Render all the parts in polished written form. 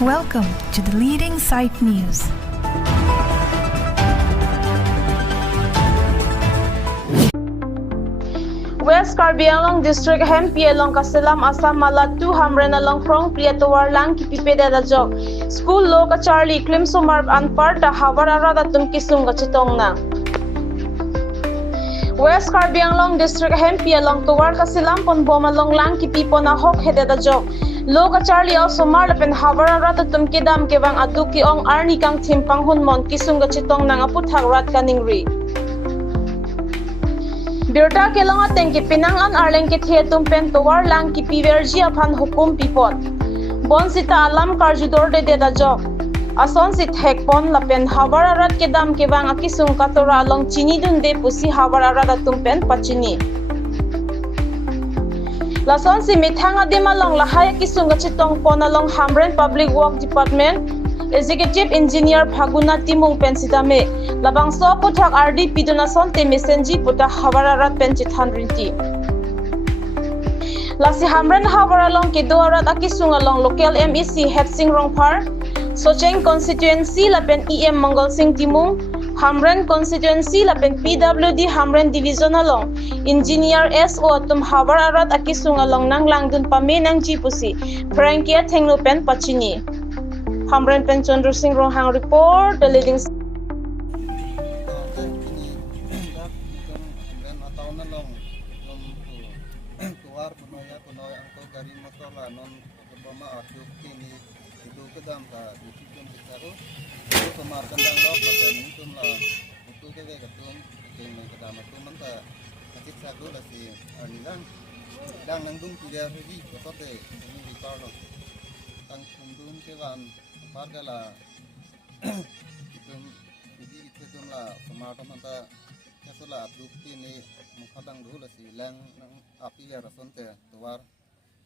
Welcome to the Leading Site News. West Karbi Anglong District Hempi along Kaselam Assam Malatu Hamren along Krong Priatuar Lang Kipipeda da Jog School Loka Charlie Klim Sumar Anparta Havarara da Tumkisum Gachitong na West Karbi Anglong District Hempi along Tuwar Kaselam Pon Bom along Lang Kipipo na Hok Heda da Jog Loka Charlie al Sumar Lepen Havarara da Tumkidam Kevang Aduki Ong Arni Kang Timpang Hunmon Kisum Gachitong na Aputhak Rat Kaningri Birta kelanga tengki pinangan arleng ki thetum pen towar lang ki piverji aphan hukum pipot bon sita alam karjudor de da jok ason sit hekpon lapen havararat ke dam ke bang akisung katora long chini dun de pusi havararat atum pen pachini lason si mithanga de malong lahaya kisung gachitong pona long Hamren Public Work Department Executive Engineer Phaguna Timung Pensitame Labangso Puthak RD Pidunason Te Mesenji Puta Havararat Penchithanrinti Lasi Hamren Havaralong Kidoarat Akisungalong Local MEC Hetsing Rongpar Socheng Constituency Lapen EM Mongol Singh Timung Hamren Constituency Lapen PWD Hamren Division along Engineer SO Tum Havararat Akisungalong Nang Langdun Pame Nang Jipusi Frankia Tenglupen Pachini Hamren Penchandra Singh Rohang report the leading Pargala itu lah kemarin manta kesula bukti ni mukhadang dulu si lang api ya rason te tuar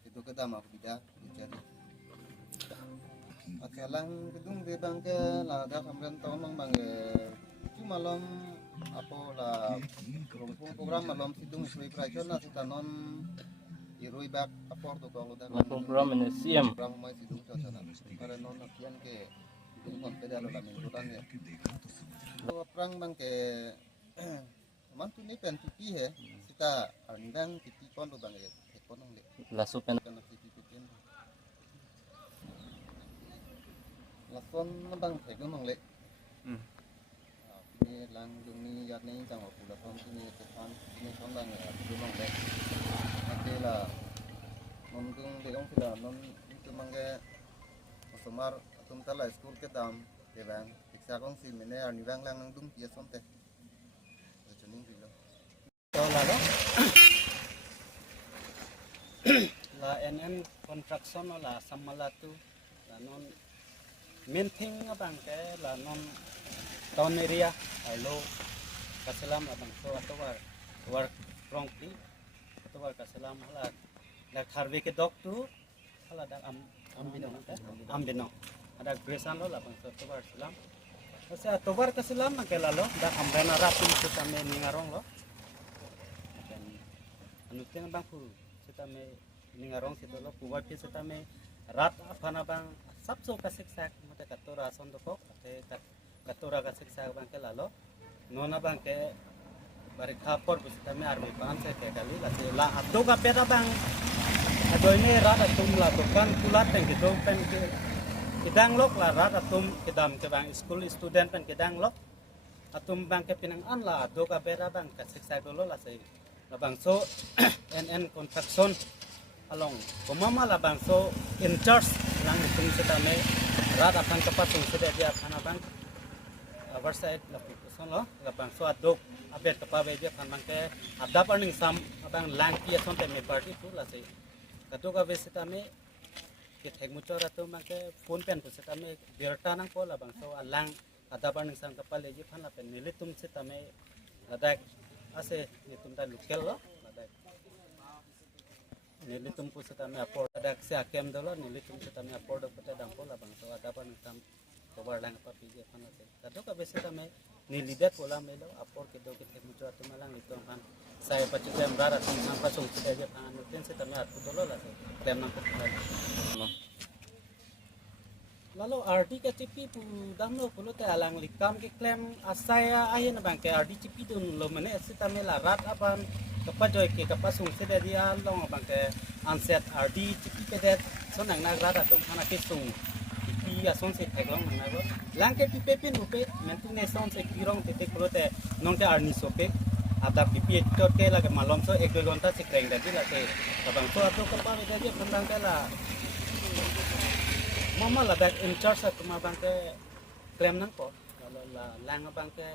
itu kita mau bidak jadi akalang gedung di bangke lah dah kemudian tahun bang cuma malam apa lah program malam sidung preparation lah kita non irui bak apor tu kalau dah program ini siam program mai sidung cocana para non apian ke sidung kon peda lo lamin rutan ya तो perang bang ke mantu ni pen pipi he kita arindang pipi kon lo bang ya kon nang le lasu pen kana pipi pipi lason bang te gomong le ni lang dung ni yat ni jang ko lason ni tepan ni kon bang ya gomong le ate la non dung de ong sila non itu mangge osomar tum tala school ke dam ke bang sa kong si mene arni bang lang nang dung pia sonte choning bilo to lalo la NN construction la samalatu la non maintain abang ke la non town area alo kaselam abang so atawar war rongti atawar kaselam hala la tharve ke doktu hala da ambino ada gresan lo la bang so atawar selam Kasi atobar kasi lamang kay lalo, dah Hamren rapin sa tame ningarong lo. Anu tin bang ku sa tame ningarong sa dolo, kuwat pi sa tame rat apana bang sapso kasiksak mata katura son doko, katura kasiksak bang kay lalo. Nona bang kay bari khapor pi sa tame army pan sa kay kali lasi la addo ka pera bang ado ini rat atum la tukan kulat teng gitu pen Kedang lok lah rat atum kedam ke bang school student pen kedang lok atum bang ke pinang an lah do ka bera bang ka siksa dolo lah sai la bang so NN construction along komama la bang so in charge lang tung setame rat akan tepat tung sede dia kana bang our side la son lo la bang so adok abet kapa be dia kan bang ke ada parning sam abang lang pi son te me party tu la sai kadok ka be setame ke thek muchor ato mangke phone pen pu setame berta nang ko la bang so alang ada ban sang kapal leji phan la pen nilitum setame ladak ase nitum ta lukel lo ladak nilitum pu setame apor ladak se akem dolo nilitum setame apor do pata dampo la bang so ada ban sam kobar lang pa pije phan la kado ka be setame nilidet pola melo apor ke do ke thek muchor ato malang litom phan saya pacu tem rara tum sang pasung sida je phan nutin setame atu dolo la klem nang ko Lalu RD ke CP pu damno pulo te alang likam ke klaim asaya ayen bang ke RD CP dun lo mene sita mela rat aban kapajoy ke kapasung sida dia long bang ke anset RD CP ke det sonang na rat atum hana ke sung pi ason se teglong na go lang ke pi pepin upe mentu ne son se kirong te pulo te nong te arni sope ada pipi tot ke la ke malom so ek gonta se kreng dadi la te kabang so ato kapa me dadi pendang ke la mama la back in charge at ma bang ke claim nang ko la lang bang ke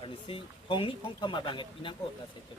arni si hong ni hong thama bang et pinang ko la se tu